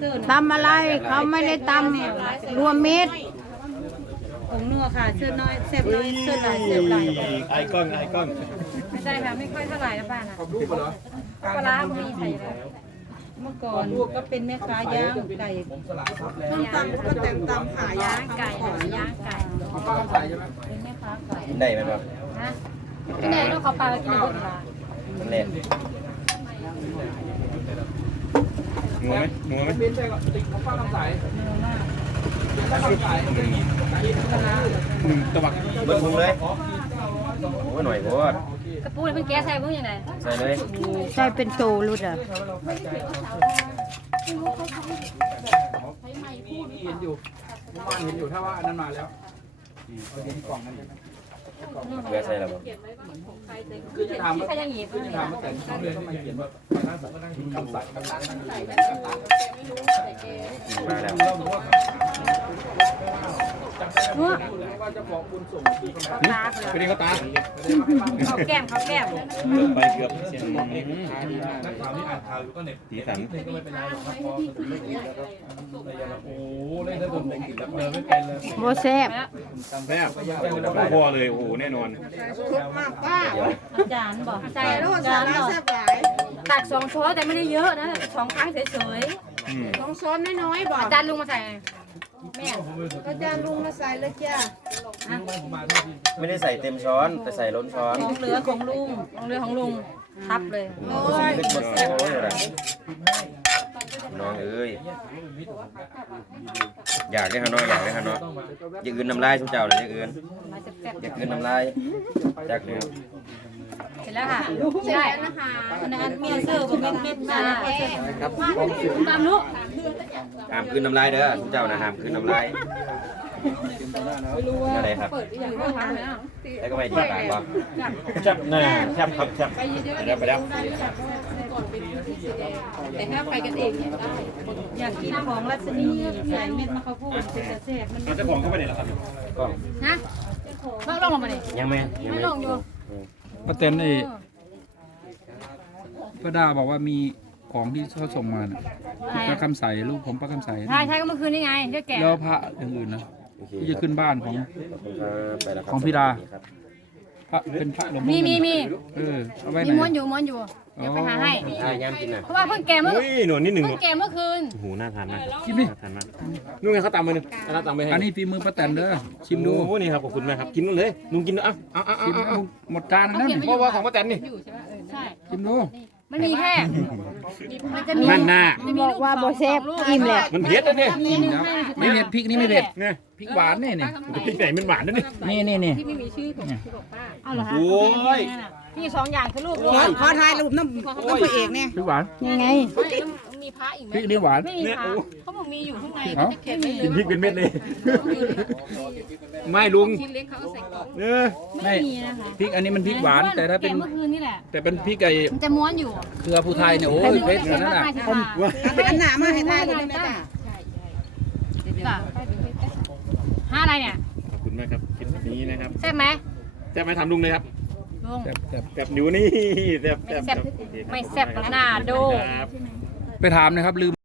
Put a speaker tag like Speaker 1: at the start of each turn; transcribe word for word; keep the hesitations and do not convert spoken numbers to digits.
Speaker 1: ตำอะไรเขาไม่ได้ตำรวมมิตร
Speaker 2: องนัวค่ะเสื้อน้อยเสื้อน้อยเสื้อลายเสื้อลาย
Speaker 3: ไอคอนไอคอน
Speaker 2: ไม่ใช่ค่ะไม่ค่อยเท่าไหร่นะป้านะปลาร้าไม่มีใส่แล้วเมื่อก่อนก็เป็นแม่ค้าย่างไก่ต้มตำก็แต่งตำขายย่างไก่ย่างไก่เป็นแม่ค้าไก่
Speaker 4: ได้ไหมครับ
Speaker 2: ฮะที่ไหนต้องเขาปลาไปกินในบ้าน
Speaker 4: มันเล่น
Speaker 3: งัวไหมงัวไหม
Speaker 4: ห
Speaker 3: นึ่งตะวัก
Speaker 4: เบิ้ลพุงเลยโอ้หน่อยโว้
Speaker 2: กระปูเนี่ยเพิ่งแก้ใส่เพิ่งยังไง
Speaker 4: ใส่เลย
Speaker 1: ใช่เป็นโตรุดอ่ะ
Speaker 5: เห็นอยู่เมื่อวานเห็นอยู่ถ้าว่าอันนั้นมาแล้วเห็นกล่องนั้นใช่ไหม
Speaker 4: เพื่อใส่แล้วบ่
Speaker 5: คือจะถามว่า
Speaker 2: ใครยังหยิบ
Speaker 5: คือจะถามว่าแต่เขาเรียนทำไมเขียนว่านั่งผมก็นั่งคำใส่คำใส่คำใส่
Speaker 4: มาแล้ว
Speaker 5: ว่าจะบอกคุณส่งที่คนตา
Speaker 3: ไปดิเขาตา
Speaker 2: เขาแก้มเขาแก้ม
Speaker 3: ไปเกือบเสียงนั
Speaker 5: กข่าวที่อ่านข่าวอยู่ก็เน็ต
Speaker 3: สีสัน
Speaker 5: ก็ไม่เป็นไรหรอกครับพอสุดเล่นโอ้เล่นได้จนเด็กติดแล้วเดินไม่เป็นเลย
Speaker 1: โบแซ่บ
Speaker 3: แซ่บพอเลยโอ้โหแน่นอน
Speaker 2: อาจารย์บอกอาจารย์อาจารย์บอกตักสองช้อนแต่ไม่ได้เยอะนะสองครั้งเฉย
Speaker 1: ๆสองช้อนน้อยๆบอก
Speaker 2: อาจารย์ลุงมาใส่แม่
Speaker 1: อาจารย์ลุงมาใส่เลยจ้า
Speaker 4: ไม่ได้ใส่เต็มช้อนแต่ใส่ล้นช้อน
Speaker 2: ของเหลือของลุงของเหลือของลุงทับเลย
Speaker 4: โอ้ยเป็นหมดโอ้ยอะไรน้องเอ้ยอยากได้ฮะน้องอยากได้ฮะน้องอย่าอื่นน้ำลายทุกเจ้าเลยอย่าอื่นอย่าอื่นน้ำลายจากนี้
Speaker 2: เสร็จแล้วค่ะใช่นะคะอันนั้นมีเสื้อผมเป็นเม็ดมาครับตามลูก
Speaker 4: ห้ามคืนน้ำลายเด้อทุกเจ้านะห้ามคืนน้ำลายอะไรครับแล้วก็ไม่ดีปากบ่
Speaker 3: จับหน้าจับครับจับไปแล้วไปแล้ว
Speaker 2: แต่ถ้าไปกันเองเนี่ยได้อยากกินของรัชนีใส่เม็ดมะเขาพูดจะแซ่บมัน
Speaker 3: เจ้าของเข้าไปไหนแล้วครับ
Speaker 4: ก็
Speaker 2: นะต้องลงมาดิ
Speaker 4: ยังไม่ยังไม่
Speaker 2: ลงอยู่
Speaker 5: ป้าเต็นไอ้ป้าดาบอกว่ามีของที่เขาส่งมาป้าคำใสลูกของป้าคำใส
Speaker 2: ใช่ใช่ก็เมื่อคืนนี่ไงเจ้าแก่
Speaker 5: แล้วพระอย่างอื่นนะที่จะขึ้นบ้านของของพี่ดาพระเป็นพระหลวงพ่อ
Speaker 2: มีมีมี
Speaker 5: เออเอาไว้ไหน
Speaker 2: มีม้วนอยู่ม้วนอยู่เดี๋ยวไปหาให้เพราะว่าเพิ่งแก่เมื่อ
Speaker 3: หนวดนิดหนึ่ง
Speaker 2: เพิ่งแก่เมื่อคืน
Speaker 3: โอ้โหน่าทานมาก
Speaker 5: ชิมดิ
Speaker 3: ทานมากนู่นไงเขาตำไปหนึ่งเขาตำไปให้
Speaker 5: อันนี้ฝีมือป้าแตนเด้อชิมดู
Speaker 3: โอ้นี่ครับขอบคุณมากครับกินเลยลุงกินเอาเอาเอาเอา
Speaker 5: หมดจานนั่น
Speaker 3: เพราะว่าของป้าแตนนี่
Speaker 2: ใช่
Speaker 5: ชิมดู
Speaker 2: มันมีแค่มันจะมี
Speaker 3: มันหน้า
Speaker 1: บอกว่าโบแซ่บอิ่มแหละ
Speaker 3: มันเผ็ดนะเนี่ย
Speaker 5: อิ่มแล้วไม่เผ็ดพริกนี่ไม่เผ็ดเนี่ยพริกหวานนี่นี่
Speaker 3: พริกไหนมันหวานนะ
Speaker 5: นี่นี่นี่
Speaker 2: ที่ไม่มีชื่อของที่บอกป้าเอาเหรอฮะ
Speaker 3: โอ้ย
Speaker 2: มีสองอย่างคือลูก
Speaker 1: ขอถ่ายรูปน้ำน้ำพระเอกเนี่ย
Speaker 5: พริกหวาน
Speaker 1: ยังไง
Speaker 2: มีพระอีกไหม
Speaker 5: พริกนี่หวาน
Speaker 2: ไม่มีพระเขาบอกมีอยู่ข้างในจะเก็บไว้เลย
Speaker 3: กินพริกเป็นเม็ดเลยไม่ลุง
Speaker 2: ชิ้นเล็กเขาใส่กล่อง
Speaker 3: เออ
Speaker 2: ไม่มีนะคะ
Speaker 5: พริกอันนี้มันพริกหวานแต่ถ้าเป็น
Speaker 2: เมื่อคืนนี่แหละ
Speaker 5: แต่เป็นพริกไก่
Speaker 2: มันจะม้วนอยู่
Speaker 5: เครือภูไทยเนี่ยโอ้ยเผ็ดขนาดนั้นอ่ะ
Speaker 1: อันหนามาให้ถ่ายรูปได้ไหมจ้า
Speaker 2: ห้าอะไรเนี่ย
Speaker 3: ขอบคุณมากครับคลิปนี้นะครับ
Speaker 2: แซ่บไหม
Speaker 3: แซ่บไหมทำลุงเลยครับ
Speaker 2: ลุง
Speaker 3: แซ่บนิ้วนี่แซ่บ
Speaker 2: ไม่แซ่บไม่แซ่บหน้าดู
Speaker 5: ไปถามนะครับลืม